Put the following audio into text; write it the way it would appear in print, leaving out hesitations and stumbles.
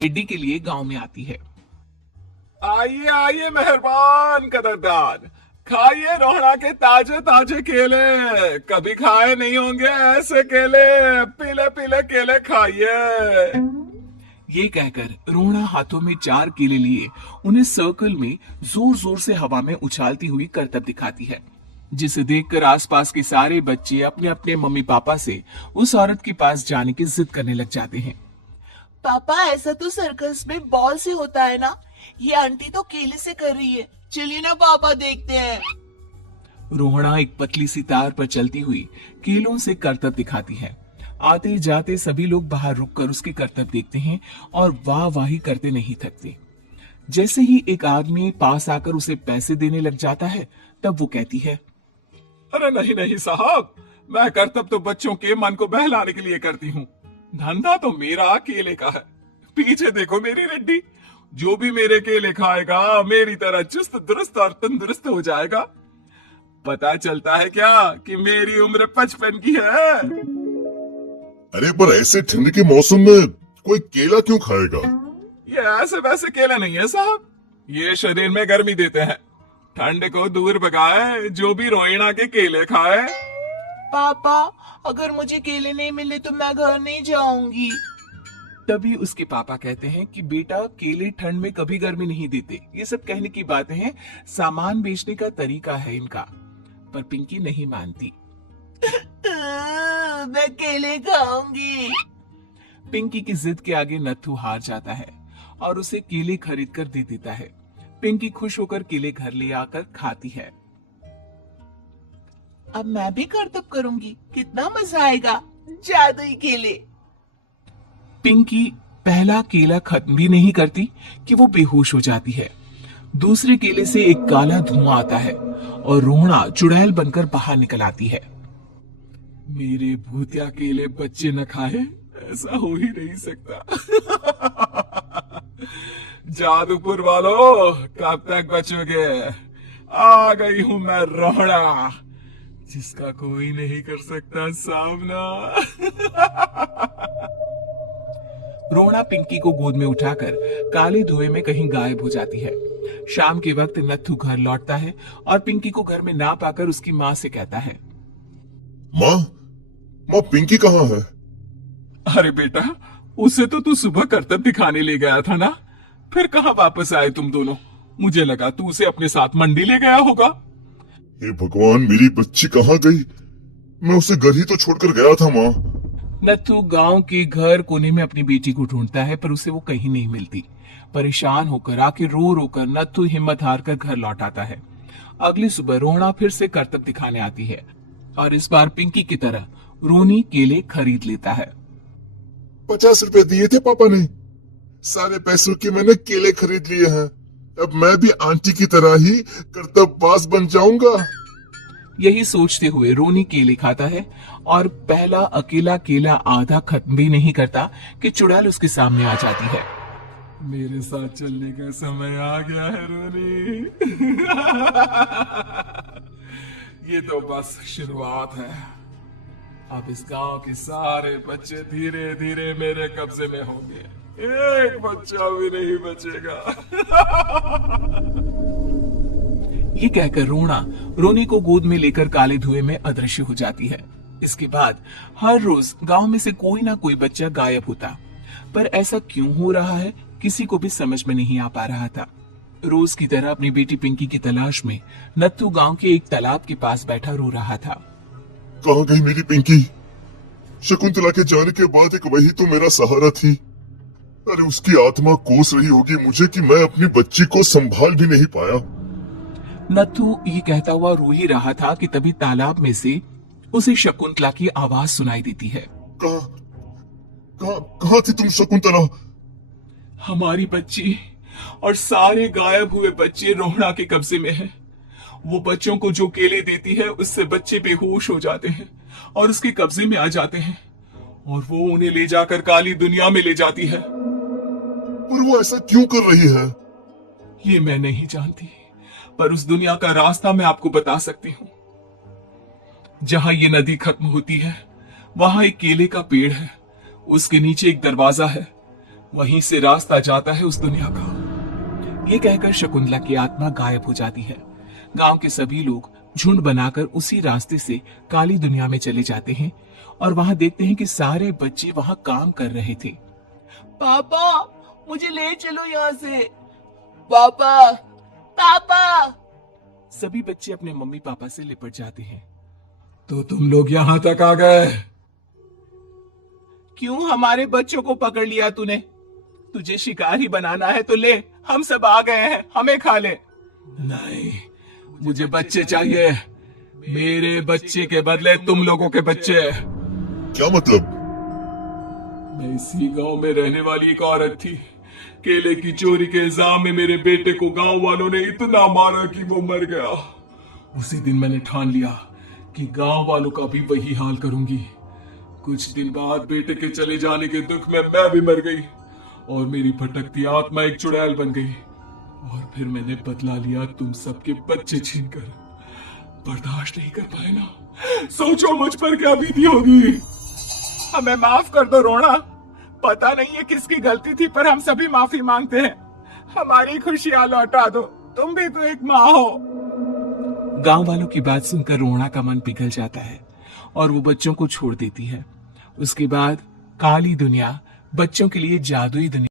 रेड्डी के लिए गांव में आती है। आइए आइए मेहरबान कदरदान, खाइए रोहड़ा के ताजे ताजे केले। कभी खाए नहीं होंगे ऐसे केले। पीले पीले केले खाइए। ये कहकर रोहड़ा हाथों में 4 केले लिए उन्हें सर्कल में जोर जोर से हवा में उछालती हुई करतब दिखाती है, जिसे देखकर आसपास के सारे बच्चे अपने अपने मम्मी पापा से उस औरत के पास जाने की जिद करने लग जाते हैं। पापा, ऐसा तो सर्कस में बॉल से होता है ना, ये आंटी तो केले से कर रही है। चलिए ना पापा, देखते हैं। रोहड़ा एक पतली सी तार पर चलती हुई केलों से करतब दिखाती है। आते जाते सभी लोग बाहर रुककर उसकी करतब देखते हैं और वाह वाही करते नहीं थकते। जैसे ही एक आदमी पास आकर उसे पैसे देने लग जाता है, तब वो कहती है, अरे नहीं नहीं साहब, मैं करतब तो बच्चों के मन को बहलाने के लिए करती हूँ। धंधा तो मेरा केले का है। पीछे देखो मेरी रेड्डी, जो भी मेरे केले खाएगा मेरी तरह चुस्त दुरुस्त और तंदुरुस्त हो जाएगा। पता चलता है क्या कि मेरी उम्र 55 की है। अरे पर ऐसे ठंड के मौसम में कोई केला क्यों खाएगा? ये ऐसे वैसे केले नहीं है साहब, ये शरीर में गर्मी देते हैं। ठंड को दूर भगाए जो भी रोहिणा के केले खाए। पापा, अगर मुझे केले नहीं मिले तो मैं घर नहीं जाऊंगी। तभी उसके पापा कहते हैं कि बेटा, केले ठंड में कभी गर्मी नहीं देते। ये सब कहने की बातें हैं, सामान बेचने का तरीका है इनका। पर पिंकी नहीं मानती। मैं केले खाऊंगी। पिंकी की जिद के आगे नत्थू हार जाता है और उसे केले खरीद कर दे देता है। पिंकी खुश होकर केले घर ले आकर खाती है। अब मैं भी करतब करूंगी, कितना मजा आएगा। जादुई केले। पिंकी पहला केला खत्म भी नहीं करती कि वो बेहोश हो जाती है। दूसरे केले से एक काला धुआं आता है और रोहड़ा चुड़ैल बनकर बाहर निकल आती है। मेरे भूतिया केले बच्चे न खाए, ऐसा हो ही नहीं सकता। जादूपुर वालों, कब तक बचोगे? आ गई हूं मैं रोहड़ा, जिसका कोई नहीं कर सकता सामना। रोहड़ा पिंकी को गोद में उठाकर काले धुएं में कहीं गायब हो जाती है। शाम के वक्त नत्थू घर लौटता है और पिंकी को घर में ना पाकर उसकी माँ से कहता है, माँ, माँ पिंकी कहाँ है? अरे बेटा, उसे तो तू सुबह करतब दिखाने ले गया था ना, फिर कहाँ वापस आए तुम दोनों? मुझे लगा तू उसे अपने साथ मंडी ले गया होगा। हे भगवान, मेरी बच्ची कहाँ गई? मैं उसे घर ही तो छोड़कर गया था माँ। नत्थू गांव के घर कोने में अपनी बेटी को ढूंढता है, पर उसे वो कहीं नहीं मिलती। परेशान होकर आखिर रो रो कर नत्थू हिम्मत हार कर घर लौट आता है। अगली सुबह रोहड़ा फिर से करतब दिखाने आती है और इस बार पिंकी की तरह रोनी केले खरीद लेता है। 50 रुपए दिए थे पापा ने, सारे पैसों के मैंने केले खरीद लिए हैं। अब मैं भी आंटी की तरह ही करतबबाज बन जाऊंगा। यही सोचते हुए रोनी केले खाता है और पहला अकेला केला आधा खत्म भी नहीं करता कि चुड़ैल उसके सामने आ जाती है। मेरे साथ चलने का समय आ गया है रोनी। ये तो बस शुरुआत है। अब इस गांव के सारे बच्चे धीरे धीरे मेरे कब्जे में होंगे। एक बच्चा भी नहीं बचेगा। ये कहकर रोना रोनी को गोद में लेकर काले धुएं में अदृश्य हो जाती है। इसके बाद हर रोज गांव में से कोई ना कोई बच्चा गायब होता, पर ऐसा क्यों हो रहा है किसी को भी समझ में नहीं आ पा रहा था। रोज की तरह अपनी बेटी पिंकी की तलाश में नत्थू गांव के एक तालाब के पास बैठा रो रहा था। कहाँ गई मेरी पिंकी? शकुंतला के जाने के बाद एक वही तो मेरा सहारा थी। अरे उसकी आत्मा कोस रही होगी मुझे कि मैं अपनी बच्ची को संभाल भी नहीं पाया। नत्थू ये कहता हुआ रो ही रहा था कि तभी तालाब में से उसे शकुंतला की आवाज सुनाई देती है। कहाँ कहाँ कहाँ थी तुम शकुंतला? हमारी बच्ची और सारे गायब हुए बच्चे रोहड़ा के कब्जे में हैं। वो बच्चों को जो केले देती है उससे बच्चे बेहोश हो जाते हैं और उसके कब्जे में आ जाते हैं और वो उन्हें ले जाकर काली दुनिया में ले जाती है। पर वो ऐसा क्यों कर रही है? ये मैं नहीं जानती, पर उस दुनिया का रास्ता मैं आपको बता सकती हूँ। जहां ये नदी खत्म होती है वहां एक केले का पेड़ है, उसके नीचे एक दरवाजा है। वहीं से रास्ता जाता है उस दुनिया का। ये कहकर शकुंतला की आत्मा गायब हो जाती है। गांव के सभी लोग झुंड बनाकर उसी रास्ते से काली दुनिया में चले जाते हैं और वहां देखते हैं कि सारे बच्चे वहां काम कर रहे थे। पापा मुझे ले चलो यहाँ से। पापा पापा। सभी बच्चे अपने मम्मी पापा से लिपट जाते हैं। तो तुम लोग यहाँ तक आ गए? क्यों हमारे बच्चों को पकड़ लिया तूने? तुझे शिकारी बनाना है तो ले, हम सब आ गए हैं, हमें खा ले। नहीं, मुझे बच्चे चाहिए। मेरे बच्चे के बदले तुम लोगों के बच्चे। क्या मतलब? मैं इसी गांव में रहने वाली एक औरत थी। केले की चोरी के इल्जाम में मेरे बेटे को गांव वालों ने इतना मारा कि वो मर गया। उसी दिन मैंने ठान लिया कि गांव वालों का भी वही हाल करूंगी। कुछ दिन बाद बेटे के चले जाने के दुख में मैं भी मर गई और मेरी भटकती आत्मा एक चुड़ैल बन गई। और फिर मैंने बदला लिया तुम सबके बच्चे छीनकर। बर्दाश्त नहीं कर पाए ना, सोचो मुझ पर क्या बीती होगी। हमें माफ कर दो रोना। पता नहीं है किसकी गलती थी, पर हम सभी माफी मांगते हैं। हमारी खुशियां लौटा दो, तुम भी तो एक माँ हो। गांव वालों की बात सुनकर रोना का मन पिघल जाता है और वो बच्चों को छोड़ देती है। उसके बाद काली दुनिया बच्चों के लिए जादुई दुनिया